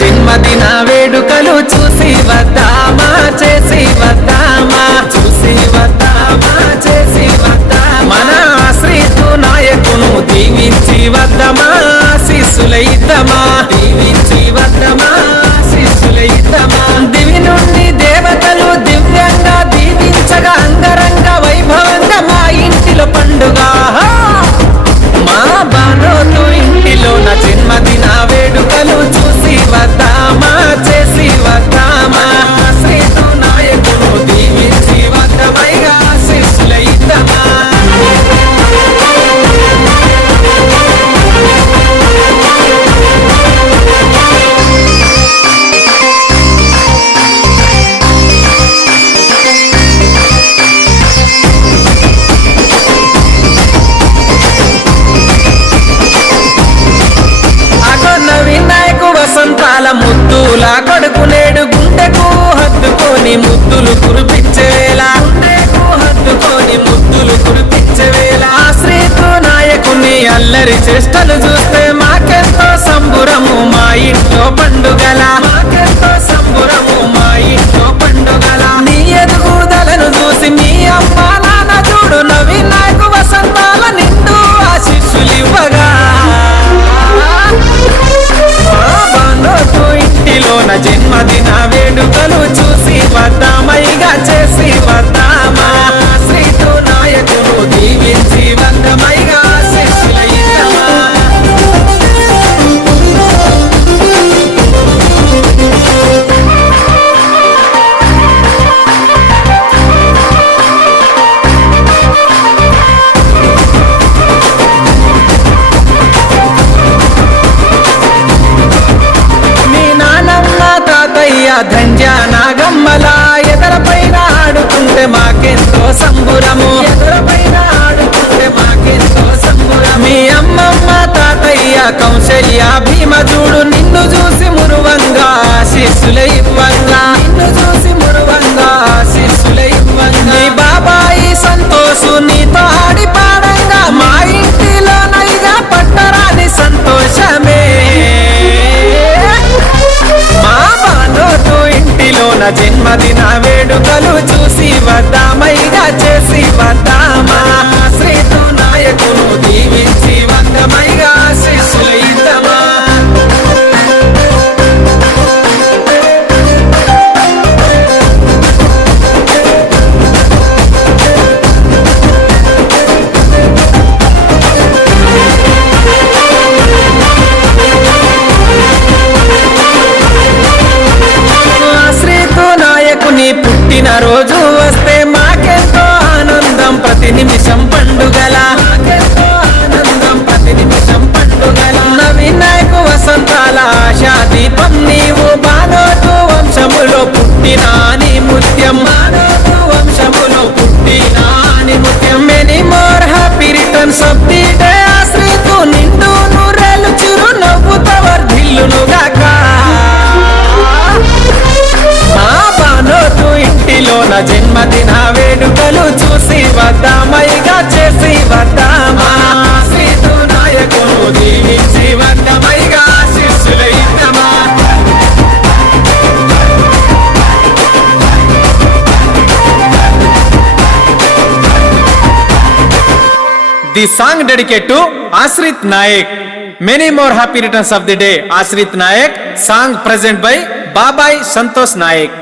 జన్మదిన వేడుకలు చూసి వద్దామా చేసి వద్దామా చూసి వద్దామా చేసి వద్దామా మన ఆశ్రితు నాయకును దీవించి వద్దామా శిశులైద్దమా దీవించి వద్దామా శిశులైద్దమా దివి నుండి దేవతలు దివ్యంగా దీవించగా అంగరంగ వైభవంగా మా ఇంటిలో పండుగ మా బానోతు ఇంటిలో నా జన్మదిన వేడుకలు చూసి వద్దామా చేసి వద్దామా శ్రీతు నాయకుడు దీవించి వద్దమైగా శిశులైద్దమా వసంతాల ముద్దుల కొడుకు నేడు గుండెకు హత్తుకొని ముద్దులు కురిపించేలా గుండెకు హత్తుకొని ముద్దులు కురిపించేవేళ ఆశ్రితు నాయకుని అల్లరి చేష్టలు చూస్తే మాకెంతో సంబురము మా ఇంట్లో పండుగల మాకెంతో సంబురము మా ఇంట్లో పండుగల నీ ఎదుగుదలను చూసి మీ అమ్మ నాన్న చూడు నవీనాయకు వసంతాల నిండు ఆశీస్సులివ్వగా ఇంటిలోన జన్మదిన వేడుకలు చూసి వద్దామైగా చేసి వద్దామా శ్రీతు నాయకుడు దీవించి వద్దమైగా శిశులైద్దమా ధంజ నాగమ్మల ఎదరపైన ఆడుకుంటే మాకెంతో సంబురము ఎదరపైన ఆడుకుంటే మాకెంతో సంబురం మీ అమ్మమ్మ తాతయ్య కౌశల్య భీమ చూడు నిన్ను చూసి మురువంగా శిశులై ఇవ్వంగా నిన్ను చూసి మురువంగా శిశులై ఇవ్వంగా నీ బాబాయి సంతోషు నీతో ఆడి పాడంగా మా ఇంటిలో నైగా పట్టరాని సంతోషమే ఇంటిలోన జన్మదిన వేడుకలు చూసి వద్దామైగా చేసి వద్దామా శ్రీతు నాయకును దీవించి వద్దమైగా శిశులైద్దమా పుట్టిన రోజు వస్తే మాకెంతో ఆనందం ప్రతి నిమిషం పండుగల మాకెంతో ఆనందం ప్రతి నిమిషం పండుగల నవీనాయకు వసంతాల ఆశా దీపం నీవు బానోతు వంశములో పుట్టినాని ముత్యం బానోతు వంశములో పుట్టినాని Mutyam many more happy returns of the day ఆశ్రితు నిండు నూరేళ్ళు చిరు నవ్వుతో వర్ధిల్లునుగాక ఇంటిలోన జన్మదిన వేడుకలు చూసి వద్దామైగా చేసి వద్దామా శ్రీతు నాయకుడు దీవించి వద్దమైగా శిశులైద్దమా The song dedicated to Ashrit Naik. Many more happy returns of the day, Ashrit Naik. Song present by Babai Santosh Naik.